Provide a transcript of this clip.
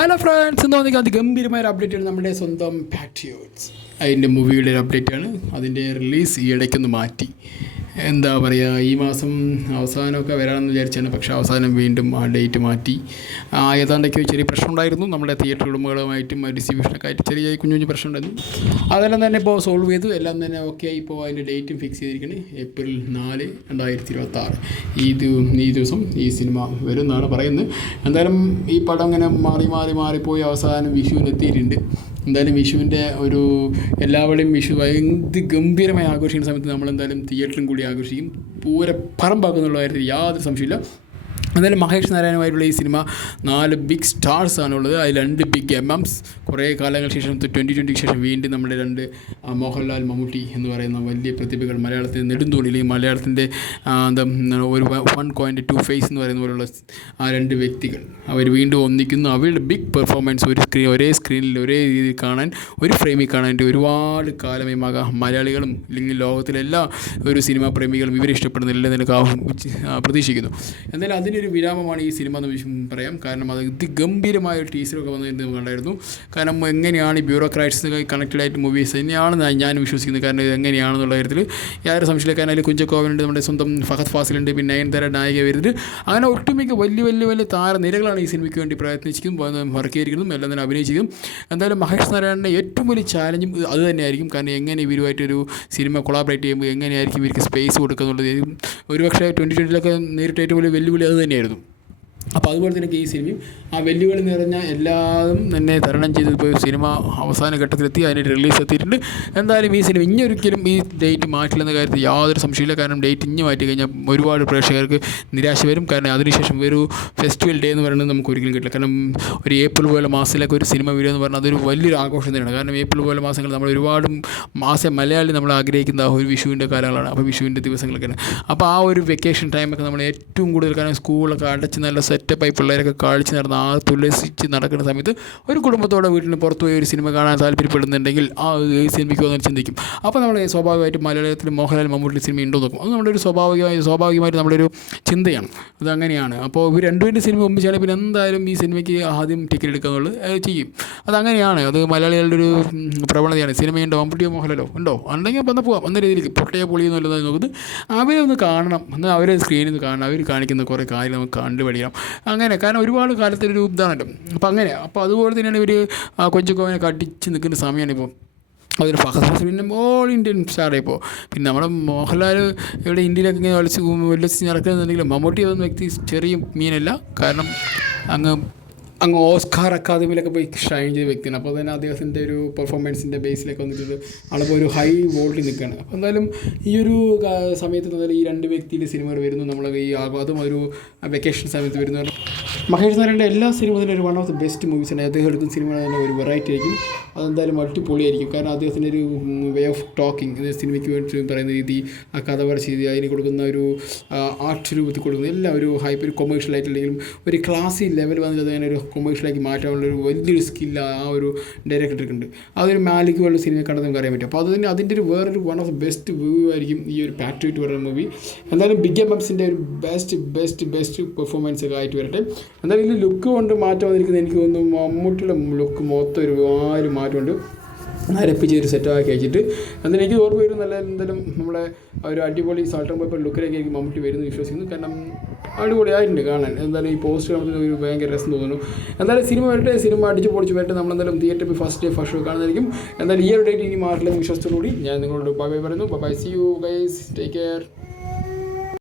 Hello friends, എന്താ അതിഗംഭീരമായ ഒരു അപ്ഡേറ്റ് ആണ് നമ്മുടെ സ്വന്തം പാട്രിയോട്സ്. അതിൻ്റെ മൂവിയുടെ ഒരു അപ്ഡേറ്റാണ്. അതിൻ്റെ റിലീസ് ഈ ഇടയ്ക്കൊന്ന് മാറ്റി. എന്താ പറയുക, ഈ മാസം അവസാനമൊക്കെ വരാമെന്ന് വിചാരിച്ചാണ്. പക്ഷേ അവസാനം വീണ്ടും ആ ഡേറ്റ് മാറ്റി. ഏതാണ്ടൊക്കെ ചെറിയ പ്രശ്നം ഉണ്ടായിരുന്നു. നമ്മുടെ തിയേറ്റർ ഉടമകളുമായിട്ടും ഡിസ്ട്രിബ്യൂഷനൊക്കെ ആയിട്ട് ചെറിയ കുഞ്ഞു പ്രശ്നം ഉണ്ടായിരുന്നു. അതെല്ലാം തന്നെ ഇപ്പോൾ സോൾവ് ചെയ്തു. എല്ലാം തന്നെ ഓക്കെ ആയി. ഇപ്പോൾ അതിൻ്റെ ഡേറ്റും ഫിക്സ് ചെയ്തിരിക്കുന്നത് ഏപ്രിൽ 4, 2026. ഈ ദിവസം ഈ സിനിമ വരും എന്നാണ് പറയുന്നത്. എന്തായാലും ഈ പടം ഇങ്ങനെ മാറിപ്പോയി അവസാനം വിഷുവിന് എത്തിയിട്ടുണ്ട്. എന്തായാലും വിഷുവിൻ്റെ ഒരു എല്ലാവരുടെയും വിഷു ഗംഭീരമായി ആഘോഷിക്കുന്ന സമയത്ത് നമ്മളെന്തായാലും തിയേറ്ററും കൂടി ആഘോഷിക്കും. പൂരെ പറമ്പാക്കുന്നുള്ള കാര്യത്തിൽ യാതൊരു സംശയമില്ല. എന്തായാലും മഹേഷ് നാരായണുമായിട്ടുള്ള ഈ സിനിമ 4 ബിഗ് സ്റ്റാർസ് ആണുള്ളത്. അതിൽ 2 ബിഗ് MMs. കുറേ കാലങ്ങൾക്ക് ശേഷം 2020 ശേഷം വീണ്ടും നമ്മുടെ 2 മോഹൻലാൽ, മമ്മൂട്ടി എന്ന് പറയുന്ന വലിയ പ്രതിഭകൾ മലയാളത്തിൻ്റെ നെടുന്തൂണിൽ, മലയാളത്തിൻ്റെ ഒരു 1.2 ഫേസ് എന്ന് പറയുന്ന പോലുള്ള ആ 2 വ്യക്തികൾ അവർ വീണ്ടും ഒന്നിക്കുന്നു. അവരുടെ ബിഗ് പെർഫോമൻസ് ഒരേ സ്ക്രീനിൽ ഒരേ രീതിയിൽ കാണാൻ, ഒരു ഫ്രെയിമിൽ കാണാൻ ഒരുപാട് കാലമായി മലയാളികളും അല്ലെങ്കിൽ ലോകത്തിലെല്ലാ ഒരു സിനിമാ പ്രേമികളും ഇവരെ ഇഷ്ടപ്പെടുന്ന എല്ലാവരും പ്രതീക്ഷിക്കുന്നു. എന്തായാലും അതിനൊരു വിരാമമാണ് ഈ സിനിമ എന്ന് പറയാം. കാരണം അത് ഗംഭീരമായ ഒരു ടീസറൊക്കെ വന്നിട്ട് കണ്ടായിരുന്നു. കാരണം എങ്ങനെയാണ് ഈ ബ്യൂറോക്രാറ്റ്സ് കണക്റ്റഡ് ആയിട്ട് മൂവീസ് തന്നെയാണ് ഞാൻ വിശ്വസിക്കുന്നത്. കാരണം ഇത് എങ്ങനെയാണെന്നുള്ള കാര്യത്തിൽ യാതൊരു സംശയമില്ല. കാരണം അതിൽ കുഞ്ചക്കോവനുണ്ട്, നമ്മുടെ സ്വന്തം ഫഹദ് ഫാസിലുണ്ട്, പിന്നെ നയൻതാര നായിക വരുന്നത്. അങ്ങനെ ഒട്ടുമിക്ക വലിയ താരനിരകളാണ് ഈ സിനിമയ്ക്ക് വേണ്ടി പ്രയത്നിച്ചിരിക്കുന്നതും വർക്ക് ചെയ്തിരിക്കുന്നതും എല്ലാം തന്നെ അഭിനയിച്ചിരിക്കും. എന്തായാലും മഹേഷ് നാരായണൻ്റെ ഏറ്റവും വലിയ ചാലഞ്ചും അത് തന്നെയായിരിക്കും. കാരണം എങ്ങനെ ഇവരുമായിട്ടൊരു സിനിമ കൊളാബറേറ്റ് ചെയ്യുമ്പോൾ എങ്ങനെയായിരിക്കും ഇവർക്ക് സ്പേസ് കൊടുക്കുക എന്നുള്ളത് ഒരുപക്ഷെ 2020 നേരിട്ട് ഏറ്റവും വലിയ വെല്ലുവിളി അത് തന്നെയായിരുന്നു. അപ്പോൾ അതുപോലെ തന്നെ ഈ സിനിമയും ആ വെല്ലുവിളി നിറഞ്ഞ എല്ലാതും തന്നെ തരണം ചെയ്ത് ഇപ്പോൾ സിനിമ അവസാന ഘട്ടത്തിലെത്തി. അതിൻ്റെ റിലീസ് എത്തിയിട്ടുണ്ട്. എന്തായാലും ഈ സിനിമ ഒരിക്കലും ഈ ഡേറ്റ് മാറ്റില്ലെന്ന കാര്യത്തിൽ യാതൊരു സംശയമില്ല. കാരണം ഡേറ്റ് മാറ്റി കഴിഞ്ഞാൽ ഒരുപാട് പ്രേക്ഷകർക്ക് നിരാശ വരും. കാരണം അതിനുശേഷം ഒരു ഫെസ്റ്റിവൽ ഡേ എന്ന് പറയുന്നത് നമുക്ക് ഒരിക്കലും കിട്ടില്ല. കാരണം ഒരു ഏപ്രിൽ പോലെ മാസത്തിലൊക്കെ ഒരു സിനിമ വരിക എന്ന് പറഞ്ഞാൽ അതൊരു വലിയൊരു ആഘോഷം തന്നെയാണ്. കാരണം ഏപ്രിൽ പോലെ മാസങ്ങൾ നമ്മൾ ഒരുപാട് മലയാളി നമ്മൾ ആഗ്രഹിക്കുന്ന ആ ഒരു വിഷുവിൻ്റെ കാലങ്ങളാണ്. അപ്പോൾ വിഷുവിൻ്റെ ദിവസങ്ങളൊക്കെയാണ്. അപ്പോൾ ആ ഒരു വെക്കേഷൻ ടൈമൊക്കെ നമ്മൾ ഏറ്റവും കൂടുതൽ, കാരണം സ്കൂളൊക്കെ അടച്ച് നല്ല സെറ്റപ്പായി പിള്ളേരൊക്കെ കളിച്ച് നടന്ന തുലസിച്ച് നടക്കുന്ന സമയത്ത് ഒരു കുടുംബത്തോടെ വീട്ടിന് പുറത്തു പോയി ഒരു സിനിമ കാണാൻ താല്പര്യപ്പെടുന്നുണ്ടെങ്കിൽ ആ സിനിമയ്ക്ക് വന്ന് ചിന്തിക്കും. അപ്പോൾ നമ്മൾ സ്വാഭാവികമായിട്ടും മലയാളത്തിൽ മോഹൻലാൽ, മമ്മൂട്ടി സിനിമ ഉണ്ടോ നോക്കും. അത് നമ്മുടെ ഒരു സ്വാഭാവികമായിട്ട് നമ്മുടെ ഒരു ചിന്തയാണ്. അതങ്ങനെയാണ്. അപ്പോൾ ഇവർ രണ്ടുപേരുടെ സിനിമ ഒമ്പിച്ചാണെങ്കിൽ പിന്നെ എന്തായാലും ഈ സിനിമയ്ക്ക് ആദ്യം ടിക്കറ്റ് എടുക്കുക എന്നുള്ളത് ചെയ്യും. അതങ്ങനെയാണ്. അത് മലയാളികളുടെ ഒരു പ്രവണതയാണ്. സിനിമയുണ്ടോ, മമ്മൂട്ടിയോ മോഹൻലാലോ ഉണ്ടോ, ഉണ്ടെങ്കിൽ വന്ന് പോകാം എന്ന രീതിയിലേക്ക് പൊട്ടയോ പൊളിയോ എന്നുള്ളത് നോക്കുന്നത് അവരെ ഒന്ന് കാണണം, എന്നാൽ അവരെ സ്ക്രീനിൽ നിന്ന് കാണണം, അവർ കാണിക്കുന്ന കുറേ കാര്യങ്ങൾ നമുക്ക് കണ്ടുപഠിക്കണം. അങ്ങനെ കാരണം ഒരുപാട് കാലത്തൊരു ഇതാണല്ലോ. അപ്പോൾ അതുപോലെ തന്നെയാണ് ഇവർ കൊഞ്ചക്കോവനൊക്കെ അടിച്ച് നിൽക്കുന്ന സമയമാണ് ഇപ്പോൾ. അതിന് ഫഹദ് ഫാസിൽ പിന്നെ ഓൾ ഇന്ത്യൻ സ്റ്റാറായിപ്പോൾ. പിന്നെ നമ്മുടെ മോഹൻലാൽ ഇവിടെ ഇന്ത്യയിലൊക്കെ ഇങ്ങനെ ഉല്ലസിച്ച് നടക്കുന്നുണ്ടെങ്കിലും മമ്മൂട്ടി അതൊന്നും വ്യക്തി ചെറിയ മീനല്ല. കാരണം അങ്ങ് ഓസ്കാർ അക്കാദമിയിലൊക്കെ പോയി ഷൈൻ ചെയ്ത വ്യക്തിയാണ്. അപ്പോൾ തന്നെ അദ്ദേഹത്തിൻ്റെ ഒരു പെർഫോമൻസിൻ്റെ ബേസിലൊക്കെ വന്നിട്ട് ആളിപ്പോൾ ഒരു ഹൈ വോൾട്ടിൽ നിൽക്കുകയാണ്. അപ്പോൾ എന്തായാലും ഈ ഒരു സമയത്ത് എന്തായാലും ഈ 2 വ്യക്തിയുടെ സിനിമകൾ വരുന്നു. നമ്മൾ അതും ഒരു വെക്കേഷൻ സമയത്ത് വരുന്നു. മഹേഷ് നാരായണൻ്റെ എല്ലാ സിനിമയിലും ഒരു 1 ഓഫ് ദി ബെസ്റ്റ് മൂവീസാണ്. അദ്ദേഹം എടുക്കുന്ന സിനിമ തന്നെ ഒരു വെറൈറ്റി ആയിരിക്കും. അതെന്തായാലും അടിപൊളിയായിരിക്കും. കാരണം അദ്ദേഹത്തിൻ്റെ ഒരു വേ ഓഫ് ടോക്കിംഗ്, സിനിമയ്ക്ക് വേണ്ടി പറയുന്ന രീതി, ആ കഥ പറച്ച രീതി, അതിന് കൊടുക്കുന്ന ഒരു ആർട്ട് രൂപത്തിൽ കൊടുക്കുന്ന എല്ലാം ഒരു ഒരു കൊമേഴ്ഷ്യൽ ആയിട്ടില്ലെങ്കിലും ഒരു ക്ലാസി ലെവൽ വന്നിട്ട് അങ്ങനെ ഒരു കൊമേഴ്ഷ്യലാക്കി മാറ്റാനുള്ളൊരു വലിയൊരു സ്കില്ല് ആ ഒരു ഡയറക്ടർക്കുണ്ട്. അതൊരു മാലിക് പോലുള്ള സിനിമ കണ്ടാൽ നമുക്ക് അറിയാൻ പറ്റും. അപ്പോൾ അത് തന്നെ അതിൻ്റെ ഒരു വേറൊരു 1 ഓഫ് ദി ബെസ്റ്റ് വ്യൂ ആയിരിക്കും ഈ ഒരു പാട്രിയോട്ട് പറയുന്ന മൂവി. എന്തായാലും ബിഗ് MMസിൻ്റെ ഒരു ബെസ്റ്റ് പെർഫോമൻസ് ഒക്കെ ആയിട്ട് വരട്ടെ. എന്തായാലും ഇതിൽ ലുക്ക് കൊണ്ട് മാറ്റം വന്നിരിക്കുന്നത് എനിക്ക് തോന്നുന്നു മമ്മൂട്ടിയുടെ ലുക്ക് മൊത്തം ഒരു മാറ്റമുണ്ട്. നരപ്പിച്ച് ഒരു സെറ്റാക്കി അയച്ചിട്ട് എന്തായാലും എനിക്ക് ഓർമ്മ വരും. നല്ല എന്തായാലും നമ്മുടെ ഒരു അടിപൊളി സാൾട്ടർ പോയപ്പോൾ ലുക്കിലേക്ക് എനിക്ക് മമ്മൂട്ടി വരുന്നു വിശ്വസിക്കുന്നു. കാരണം അടിപൊളിയായിട്ടുണ്ട് കാണാൻ. എന്തായാലും ഈ പോസ്റ്റ് കാണുന്നത് ഒരു ഭയങ്കര രസം തോന്നുന്നു. എന്തായാലും സിനിമ വരട്ടെ, സിനിമ അടിച്ച് പൊളിച്ച് വരട്ടെ. നമ്മളെന്തായാലും തിയേറ്ററിൽ ഫസ്റ്റ് ഷോ കാണുന്നതായിരിക്കും. എന്തായാലും ഈ ഒരു ഡേറ്റ് ഇനി മാറില്ലെന്ന് വിശ്വസിച്ചതോടുകൂടി ഞാൻ നിങ്ങളോട് ബൈ പറയുന്നു. Bye, see you guys, take care.